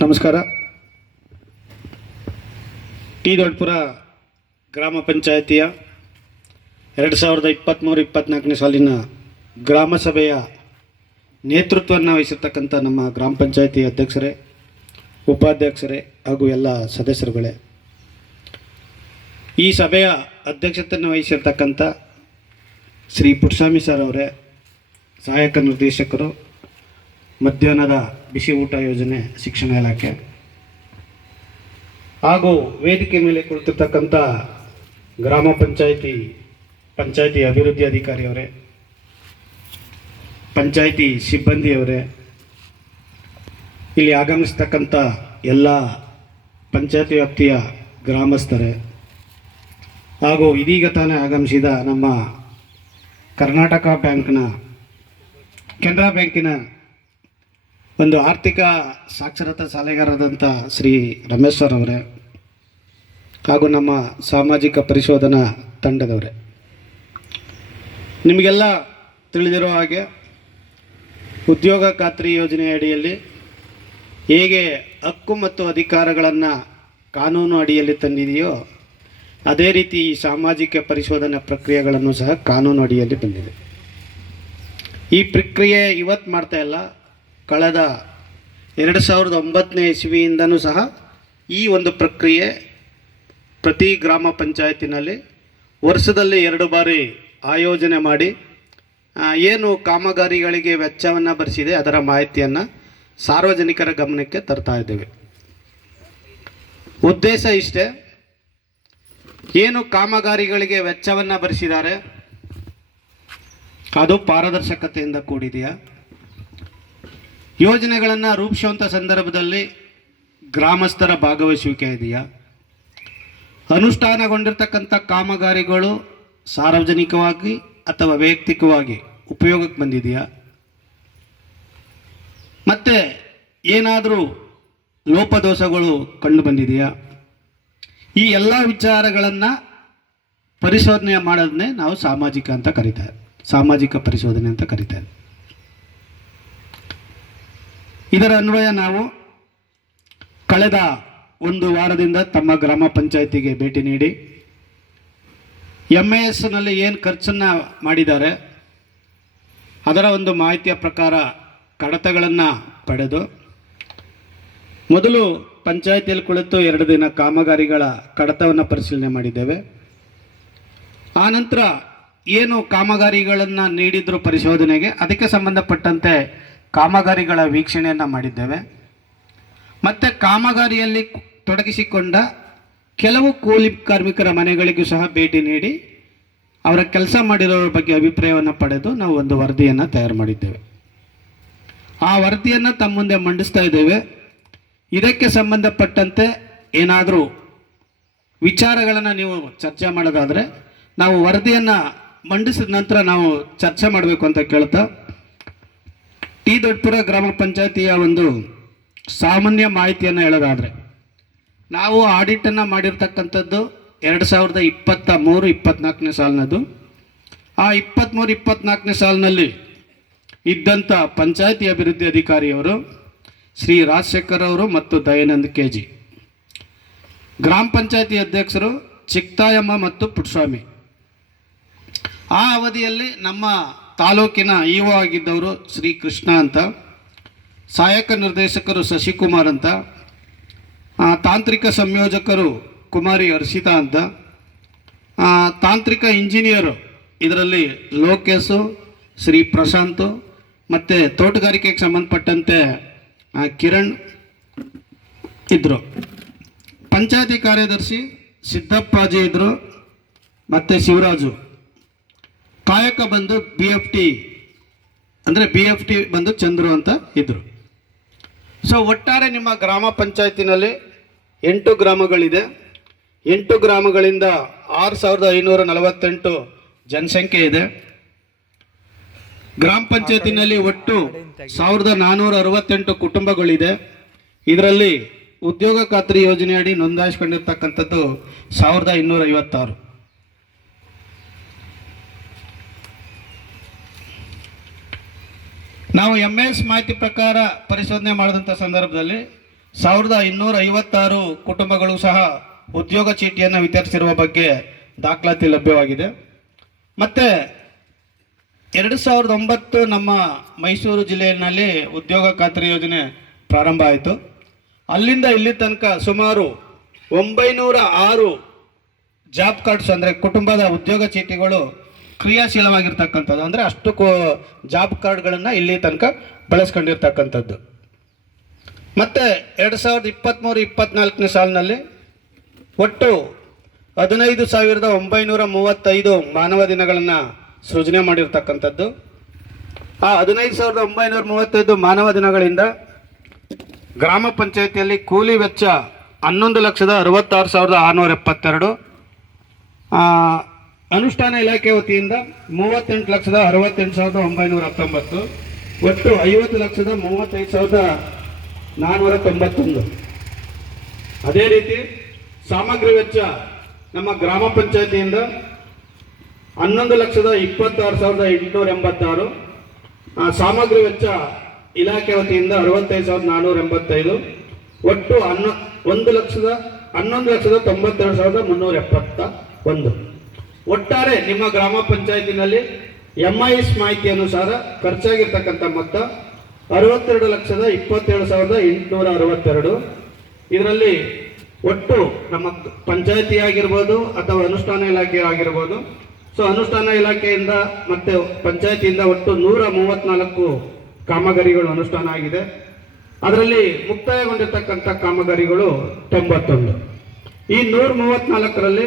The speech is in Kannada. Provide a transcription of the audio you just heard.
ನಮಸ್ಕಾರ. ಟಿ ದೊಡ್ಡಪುರ ಗ್ರಾಮ ಪಂಚಾಯಿತಿಯ ಎರಡು ಸಾವಿರದ ಇಪ್ಪತ್ತ್ಮೂರು ಇಪ್ಪತ್ತ್ನಾಲ್ಕನೇ ಸಾಲಿನ ಗ್ರಾಮ ಸಭೆಯ ನೇತೃತ್ವವನ್ನು ವಹಿಸಿರ್ತಕ್ಕಂಥ ನಮ್ಮ ಗ್ರಾಮ ಪಂಚಾಯಿತಿ ಅಧ್ಯಕ್ಷರೇ, ಉಪಾಧ್ಯಕ್ಷರೇ ಹಾಗೂ ಎಲ್ಲ ಸದಸ್ಯರುಗಳೇ. ಈ ಸಭೆಯ ಅಧ್ಯಕ್ಷತೆಯನ್ನು ವಹಿಸಿರ್ತಕ್ಕಂಥ ಶ್ರೀ ಪುಟ್ಸ್ವಾಮಿ ಸರ್ ಅವರೇ, ಸಹಾಯಕ ನಿರ್ದೇಶಕರು ಮಧ್ಯಾಹ್ನದ ಬಿಸಿ ಊಟ ಯೋಜನೆ ಶಿಕ್ಷಣ ಇಲಾಖೆ. ಹಾಗೂ ವೇದಿಕೆ ಮೇಲೆ ಕುಳಿತಿರ್ತಕ್ಕಂಥ ಗ್ರಾಮ ಪಂಚಾಯಿತಿ ಪಂಚಾಯಿತಿ ಅಭಿವೃದ್ಧಿ ಅಧಿಕಾರಿಯವರೇ, ಪಂಚಾಯಿತಿ ಸಿಬ್ಬಂದಿಯವರೇ, ಇಲ್ಲಿ ಆಗಮಿಸ್ತಕ್ಕಂಥ ಎಲ್ಲ ಪಂಚಾಯತಿ ವ್ಯಾಪ್ತಿಯ ಗ್ರಾಮಸ್ಥರೇ, ಹಾಗೂ ಇದೀಗ ತಾನೇ ಆಗಮಿಸಿದ ನಮ್ಮ ಕರ್ನಾಟಕ ಬ್ಯಾಂಕ್ನ ಕೆನರಾ ಬ್ಯಾಂಕಿನ ಒಂದು ಆರ್ಥಿಕ ಸಾಕ್ಷರತಾ ಸಲಹೆಗಾರರಾದಂಥ ಶ್ರೀ ರಮೇಶ್ ಸರ್ ಅವರೇ, ಹಾಗೂ ನಮ್ಮ ಸಾಮಾಜಿಕ ಪರಿಶೋಧನಾ ತಂಡದವರೇ. ನಿಮಗೆಲ್ಲ ತಿಳಿದಿರೋ ಹಾಗೆ ಉದ್ಯೋಗ ಖಾತ್ರಿ ಯೋಜನೆಯ ಅಡಿಯಲ್ಲಿ ಹೇಗೆ ಹಕ್ಕು ಮತ್ತು ಅಧಿಕಾರಗಳನ್ನು ಕಾನೂನು ಅಡಿಯಲ್ಲಿ ತಂದಿದೆಯೋ, ಅದೇ ರೀತಿ ಈ ಸಾಮಾಜಿಕ ಪರಿಶೋಧನಾ ಪ್ರಕ್ರಿಯೆಗಳನ್ನು ಸಹ ಕಾನೂನು ಅಡಿಯಲ್ಲಿ ಬಂದಿದೆ. ಈ ಪ್ರಕ್ರಿಯೆ ಇವತ್ತು ಮಾಡ್ತಾ ಇಲ್ಲ. ಕಳೆದ ಎರಡು ಸಾವಿರದ ಒಂಬತ್ತನೇ ಇಸ್ವಿಯಿಂದನೂ ಸಹ ಈ ಒಂದು ಪ್ರಕ್ರಿಯೆ ಪ್ರತಿ ಗ್ರಾಮ ಪಂಚಾಯತಿನಲ್ಲಿ ವರ್ಷದಲ್ಲಿ ಎರಡು ಬಾರಿ ಆಯೋಜನೆ ಮಾಡಿ ಏನು ಕಾಮಗಾರಿಗಳಿಗೆ ವೆಚ್ಚವನ್ನು ಭರಿಸಿದೆ ಅದರ ಮಾಹಿತಿಯನ್ನು ಸಾರ್ವಜನಿಕರ ಗಮನಕ್ಕೆ ತರ್ತಾ ಇದ್ದೇವೆ. ಉದ್ದೇಶ ಇಷ್ಟೇ, ಏನು ಕಾಮಗಾರಿಗಳಿಗೆ ವೆಚ್ಚವನ್ನು ಭರಿಸಿದ್ದಾರೆ ಅದು ಪಾರದರ್ಶಕತೆಯಿಂದ ಕೂಡಿದೆಯಾ? ಯೋಜನೆಗಳನ್ನು ರೂಪಿಸುವಂಥ ಸಂದರ್ಭದಲ್ಲಿ ಗ್ರಾಮಸ್ಥರ ಭಾಗವಹಿಸುವಿಕೆ ಇದೆಯಾ? ಅನುಷ್ಠಾನಗೊಂಡಿರ್ತಕ್ಕಂಥ ಕಾಮಗಾರಿಗಳು ಸಾರ್ವಜನಿಕವಾಗಿ ಅಥವಾ ವೈಯಕ್ತಿಕವಾಗಿ ಉಪಯೋಗಕ್ಕೆ ಬಂದಿದೆಯಾ? ಮತ್ತು ಏನಾದರೂ ಲೋಪದೋಷಗಳು ಕಂಡು ಬಂದಿದೆಯಾ? ಈ ಎಲ್ಲ ವಿಚಾರಗಳನ್ನು ಪರಿಶೋಧನೆ ಮಾಡೋದನ್ನೇ ನಾವು ಸಾಮಾಜಿಕ ಅಂತ ಕರಿತಾರೆ ಸಾಮಾಜಿಕ ಪರಿಶೋಧನೆ ಅಂತ ಕರಿತಾರೆ ಇದರ ಅನ್ವಯ ನಾವು ಕಳೆದ ಒಂದು ವಾರದಿಂದ ತಮ್ಮ ಗ್ರಾಮ ಪಂಚಾಯತಿಗೆ ಭೇಟಿ ನೀಡಿ ಎಂ ಎ ಎಸ್ನಲ್ಲಿ ಏನು ಖರ್ಚನ್ನು ಮಾಡಿದ್ದಾರೆ, ಅದರ ಒಂದು ಮಾಹಿತಿಯ ಪ್ರಕಾರ ಕಡತಗಳನ್ನು ಪಡೆದು ಮೊದಲು ಪಂಚಾಯತಿಯಲ್ಲಿ ಕುಳಿತು ಎರಡು ದಿನ ಕಾಮಗಾರಿಗಳ ಕಡತವನ್ನು ಪರಿಶೀಲನೆ ಮಾಡಿದ್ದೇವೆ. ಆನಂತರ ಏನು ಕಾಮಗಾರಿಗಳನ್ನು ನೀಡಿದ್ರು ಪರಿಶೋಧನೆಗೆ, ಅದಕ್ಕೆ ಸಂಬಂಧಪಟ್ಟಂತೆ ಕಾಮಗಾರಿಗಳ ವೀಕ್ಷಣೆಯನ್ನು ಮಾಡಿದ್ದೇವೆ. ಮತ್ತು ಕಾಮಗಾರಿಯಲ್ಲಿ ತೊಡಗಿಸಿಕೊಂಡ ಕೆಲವು ಕೂಲಿ ಕಾರ್ಮಿಕರ ಮನೆಗಳಿಗೂ ಸಹ ಭೇಟಿ ನೀಡಿ ಅವರ ಕೆಲಸ ಮಾಡಿರೋರ ಬಗ್ಗೆ ಅಭಿಪ್ರಾಯವನ್ನು ಪಡೆದು ನಾವು ಒಂದು ವರದಿಯನ್ನು ತಯಾರು ಮಾಡಿದ್ದೇವೆ. ಆ ವರದಿಯನ್ನು ತಮ್ಮ ಮುಂದೆ ಮಂಡಿಸ್ತಾ ಇದ್ದೇವೆ. ಇದಕ್ಕೆ ಸಂಬಂಧಪಟ್ಟಂತೆ ಏನಾದರೂ ವಿಚಾರಗಳನ್ನು ನೀವು ಚರ್ಚೆ ಮಾಡೋದಾದರೆ ನಾವು ವರದಿಯನ್ನು ಮಂಡಿಸಿದ ನಂತರ ನಾವು ಚರ್ಚೆ ಮಾಡಬೇಕು ಅಂತ ಕೇಳ್ತಾ ಟಿ ದೊಡ್ಡಪುರ ಗ್ರಾಮ ಪಂಚಾಯತಿಯ ಒಂದು ಸಾಮಾನ್ಯ ಮಾಹಿತಿಯನ್ನು ಹೇಳೋದಾದರೆ, ನಾವು ಆಡಿಟನ್ನು ಮಾಡಿರ್ತಕ್ಕಂಥದ್ದು ಎರಡು ಸಾವಿರದ ಇಪ್ಪತ್ತ ಮೂರು ಇಪ್ಪತ್ತ್ನಾಲ್ಕನೇ ಸಾಲಿನದು ಆ ಇಪ್ಪತ್ತ್ಮೂರು ಇಪ್ಪತ್ತ್ನಾಲ್ಕನೇ ಸಾಲಿನಲ್ಲಿ ಇದ್ದಂಥ ಪಂಚಾಯತಿ ಅಭಿವೃದ್ಧಿ ಅಧಿಕಾರಿಯವರು ಶ್ರೀ ರಾಜಶೇಖರ್ ಅವರು ಮತ್ತು ದಯಾನಂದ್ ಕೆ ಜಿ ಗ್ರಾಮ ಪಂಚಾಯತಿ ಅಧ್ಯಕ್ಷರು ಚಿಕ್ತಾಯಮ್ಮ ಮತ್ತು ಪುಟ್ಸ್ವಾಮಿ. ಆ ಅವಧಿಯಲ್ಲಿ ನಮ್ಮ ತಾಲೂಕಿನ ಇ ಒ ಆಗಿದ್ದವರು ಶ್ರೀ ಕೃಷ್ಣ ಅಂತ, ಸಹಾಯಕ ನಿರ್ದೇಶಕರು ಶಶಿಕುಮಾರ್ ಅಂತ ತಾಂತ್ರಿಕ ಸಂಯೋಜಕರು ಕುಮಾರಿ ಹರ್ಷಿತಾ ಅಂತ ತಾಂತ್ರಿಕ ಇಂಜಿನಿಯರು ಇದರಲ್ಲಿ ಲೋಕೇಶು, ಶ್ರೀ ಪ್ರಶಾಂತು, ಮತ್ತು ತೋಟಗಾರಿಕೆಗೆ ಸಂಬಂಧಪಟ್ಟಂತೆ ಕಿರಣ್ ಇದ್ದರು ಪಂಚಾಯತಿ ಕಾರ್ಯದರ್ಶಿ ಸಿದ್ದಪ್ಪಾಜಿ ಇದ್ದರು ಮತ್ತು ಶಿವರಾಜು. ಕಾಯಕ ಬಂದು ಬಿ ಎಫ್ ಟಿ ಅಂದರೆ ಬಿ ಎಫ್ ಟಿ ಬಂದು ಚಂದ್ರು ಅಂತ ಇದ್ದರು ಸೊ ಒಟ್ಟಾರೆ ನಿಮ್ಮ ಗ್ರಾಮ ಪಂಚಾಯತಿನಲ್ಲಿ ಎಂಟು ಗ್ರಾಮಗಳಿದೆ. ಎಂಟು ಗ್ರಾಮಗಳಿಂದ ಆರು ಸಾವಿರದ ಐನೂರ ನಲವತ್ತೆಂಟು ಜನಸಂಖ್ಯೆ ಇದೆ. ಗ್ರಾಮ ಪಂಚಾಯತಿನಲ್ಲಿ ಒಟ್ಟು ಸಾವಿರದ ನಾನ್ನೂರ ಅರವತ್ತೆಂಟು ಕುಟುಂಬಗಳಿದೆ. ಇದರಲ್ಲಿ ಉದ್ಯೋಗ ಖಾತ್ರಿ ಯೋಜನೆಯಡಿ ನೋಂದಾಯಿಸಿಕೊಂಡಿರ್ತಕ್ಕಂಥದ್ದು ಸಾವಿರದ ಇನ್ನೂರ ಐವತ್ತಾರು. ನಾವು ಎಂ ಎಸ್ ಮಾಹಿತಿ ಪ್ರಕಾರ ಪರಿಶೋಧನೆ ಮಾಡಿದಂಥ ಸಂದರ್ಭದಲ್ಲಿ ಸಾವಿರದ ಇನ್ನೂರ ಐವತ್ತಾರು ಕುಟುಂಬಗಳು ಸಹ ಉದ್ಯೋಗ ಚೀಟಿಯನ್ನು ವಿತರಿಸಿರುವ ಬಗ್ಗೆ ದಾಖಲಾತಿ ಲಭ್ಯವಾಗಿದೆ. ಮತ್ತು ಎರಡು ಸಾವಿರದ ಒಂಬತ್ತು ನಮ್ಮ ಮೈಸೂರು ಜಿಲ್ಲೆಯಲ್ಲಿ ಉದ್ಯೋಗ ಖಾತ್ರಿ ಯೋಜನೆ ಪ್ರಾರಂಭ ಆಯಿತು. ಅಲ್ಲಿಂದ ಇಲ್ಲಿ ತನಕ ಸುಮಾರು ಒಂಬೈನೂರ ಆರು ಜಾಬ್ ಕಾರ್ಡ್ಸ್ ಅಂದರೆ ಕುಟುಂಬದ ಉದ್ಯೋಗ ಚೀಟಿಗಳು ಕ್ರಿಯಾಶೀಲವಾಗಿರ್ತಕ್ಕಂಥದ್ದು. ಅಂದರೆ ಅಷ್ಟು ಕೋ ಜಾಬ್ ಕಾರ್ಡ್ಗಳನ್ನು ಇಲ್ಲಿ ತನಕ ಬಳಸ್ಕೊಂಡಿರ್ತಕ್ಕಂಥದ್ದು. ಮತ್ತು ಎರಡು ಸಾವಿರದ ಇಪ್ಪತ್ತ್ಮೂರು ಇಪ್ಪತ್ತ್ನಾಲ್ಕನೇ ಸಾಲಿನಲ್ಲಿ ಒಟ್ಟು ಹದಿನೈದು ಸಾವಿರದ ಒಂಬೈನೂರ ಮೂವತ್ತೈದು ಮಾನವ ದಿನಗಳನ್ನು ಸೃಜನೆ ಮಾಡಿರ್ತಕ್ಕಂಥದ್ದು. ಆ ಹದಿನೈದು ಸಾವಿರದ ಒಂಬೈನೂರ ಮೂವತ್ತೈದು ಮಾನವ ದಿನಗಳಿಂದ ಗ್ರಾಮ ಪಂಚಾಯಿತಿಯಲ್ಲಿ ಕೂಲಿ ವೆಚ್ಚ ಹನ್ನೊಂದು ಲಕ್ಷದ ಅರವತ್ತಾರು ಸಾವಿರದ ಆರುನೂರ ಎಪ್ಪತ್ತೆರಡು. ಅನುಷ್ಠಾನ ಇಲಾಖೆ ವತಿಯಿಂದ ಮೂವತ್ತೆಂಟು ಲಕ್ಷದ ಅರವತ್ತೆಂಟು ಸಾವಿರದ ಒಂಬೈನೂರ ಹತ್ತೊಂಬತ್ತು, ಒಟ್ಟು ಐವತ್ತು ಲಕ್ಷದ ಮೂವತ್ತೈದು ಸಾವಿರದ ನಾನ್ನೂರ ತೊಂಬತ್ತೊಂದು. ಅದೇ ರೀತಿ ಸಾಮಗ್ರಿ ವೆಚ್ಚ ನಮ್ಮ ಗ್ರಾಮ ಪಂಚಾಯತಿಯಿಂದ ಹನ್ನೊಂದು ಲಕ್ಷದ ಇಪ್ಪತ್ತಾರು ಸಾವಿರದ ಎಂಟುನೂರ ಎಂಬತ್ತಾರು ಸಾಮಗ್ರಿ ವೆಚ್ಚ ಇಲಾಖೆ ವತಿಯಿಂದ ಅರವತ್ತೈದು ಸಾವಿರದ ನಾನ್ನೂರ ಎಂಬತ್ತೈದು, ಒಟ್ಟು ಹನ್ನೊ, ಒಂದು ಲಕ್ಷದ ಹನ್ನೊಂದು ಲಕ್ಷದ ತೊಂಬತ್ತೆರಡು ಸಾವಿರದ ಮುನ್ನೂರ ಎಪ್ಪತ್ತ ಒಂದು ಒಟ್ಟಾರೆ ನಿಮ್ಮ ಗ್ರಾಮ ಪಂಚಾಯತಿನಲ್ಲಿ ಎಂ ಐ ಎಸ್ ಮಾಹಿತಿ ಅನುಸಾರ ಖರ್ಚಾಗಿರ್ತಕ್ಕಂಥ ಮೊತ್ತ ಅರವತ್ತೆರಡು ಲಕ್ಷದ ಇಪ್ಪತ್ತೇಳು ಸಾವಿರದ ಎಂಟುನೂರ ಅರವತ್ತೆರಡು. ಇದರಲ್ಲಿ ಒಟ್ಟು ನಮ್ಮ ಪಂಚಾಯತಿ ಆಗಿರ್ಬೋದು ಅಥವಾ ಅನುಷ್ಠಾನ ಇಲಾಖೆ ಆಗಿರ್ಬೋದು. ಸೊ ಅನುಷ್ಠಾನ ಇಲಾಖೆಯಿಂದ ಮತ್ತೆ ಪಂಚಾಯತಿಯಿಂದ ಒಟ್ಟು ನೂರ ಮೂವತ್ನಾಲ್ಕು ಕಾಮಗಾರಿಗಳು ಅನುಷ್ಠಾನ ಆಗಿದೆ. ಅದರಲ್ಲಿ ಮುಕ್ತಾಯಗೊಂಡಿರ್ತಕ್ಕಂಥ ಕಾಮಗಾರಿಗಳು ತೊಂಬತ್ತೊಂದು. ಈ ನೂರ ಮೂವತ್ನಾಲ್ಕರಲ್ಲಿ